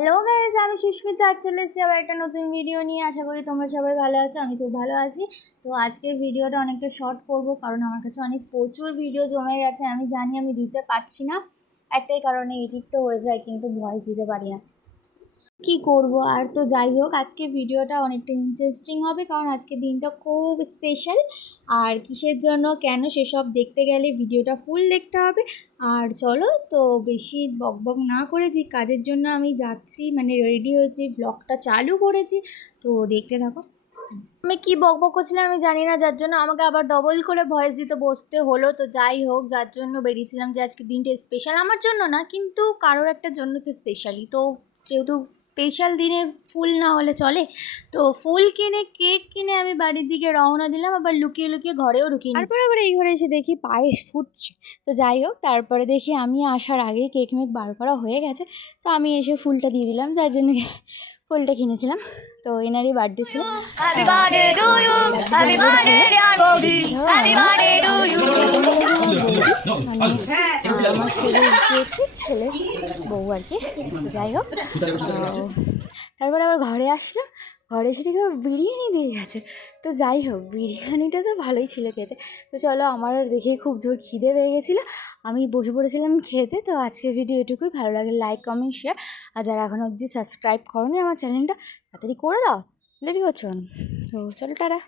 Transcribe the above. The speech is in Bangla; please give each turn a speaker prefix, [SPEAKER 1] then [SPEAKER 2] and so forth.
[SPEAKER 1] হ্যালো গাইজ আমি সুস্মিতা চলে এসেছি আবার একটা নতুন ভিডিও নিয়ে। আশা করি তোমরা সবাই ভালো আছো, আমি খুব ভালো আছি। তো আজকে ভিডিওটা অনেকটা শর্ট করব, কারণ আমার কাছে অনেক প্রচুর ভিডিও জমে গেছে। আমি জানি আমি দিতে পারছি না। একটাই কারণে এডিট তো হয়ে যায়, কিন্তু ভয়েস দিতে পারি না। কি করব? আর তো যাই হোক, আজকে ভিডিওটা অনেকটা ইন্টারেস্টিং হবে, কারণ আজকে দিনটা খুব স্পেশাল আর কিসের জন্য, কেন সেসব দেখতে গেলে ভিডিওটা ফুল দেখতে হবে। আর চলো, তো বেশি বকবক না করে যে কাজের জন্য আমি যাচ্ছি মানে রেডি হয়েছি ব্লগটা চালু করেছি, তো দেখতে থাকো। আমি কি বকবক করছিলাম আমি জানি না, যার জন্য আমাকে আবার ডবল করে ভয়েস দিতে বসতে হলো। তো যাই হোক, যার জন্য বেরিয়েছিলাম যে আজকে দিনটা স্পেশাল আমার জন্য না, কিন্তু কারোর একটা জন্য তো স্পেশালি তো যেহেতু স্পেশাল দিনে ফুল না হলে চলে তো ফুল কিনে কেক কিনে আমি বাড়ির দিকে রওনা দিলাম আবার লুকিয়ে লুকিয়ে ঘরেও ঢুকিয়ে তারপরে আবার এই ঘরে এসে দেখি পায়ে ফুটছে। তো যাই হোক তারপরে দেখি আমি আসার আগেই কেক মেক বার করা হয়ে গেছে। তো আমি এসে ফুলটা দিয়ে দিলাম যার জন্য ফুলটা কিনেছিলাম। তো এনারই বার্থডে ছিল।
[SPEAKER 2] Happy birthday to you. Happy birthday,
[SPEAKER 1] মানে আমার ছেলের জেঠুর ছেলে বউ আর কি যাই হোক। তারপর আবার ঘরে আসলো ঘরে এসে দেখি আবার বিরিয়ানি দিয়ে গেছে। তো যাই হোক বিরিয়ানিটা তো ভালোই ছিল খেতে। তো চলো আমার আর দেখে খুব জোর খিদে পেয়ে গেছিল। আমি বসে পড়েছিলাম খেতে তো আজকের ভিডিও এটুকুই। ভালো লাগে লাইক কমেন্ট শেয়ার আর যারা এখনও অবধি সাবস্ক্রাইব করোনি আমার চ্যানেলটা তাড়াতাড়ি করে দাও। দেরি করছ? তো চলো টাটা।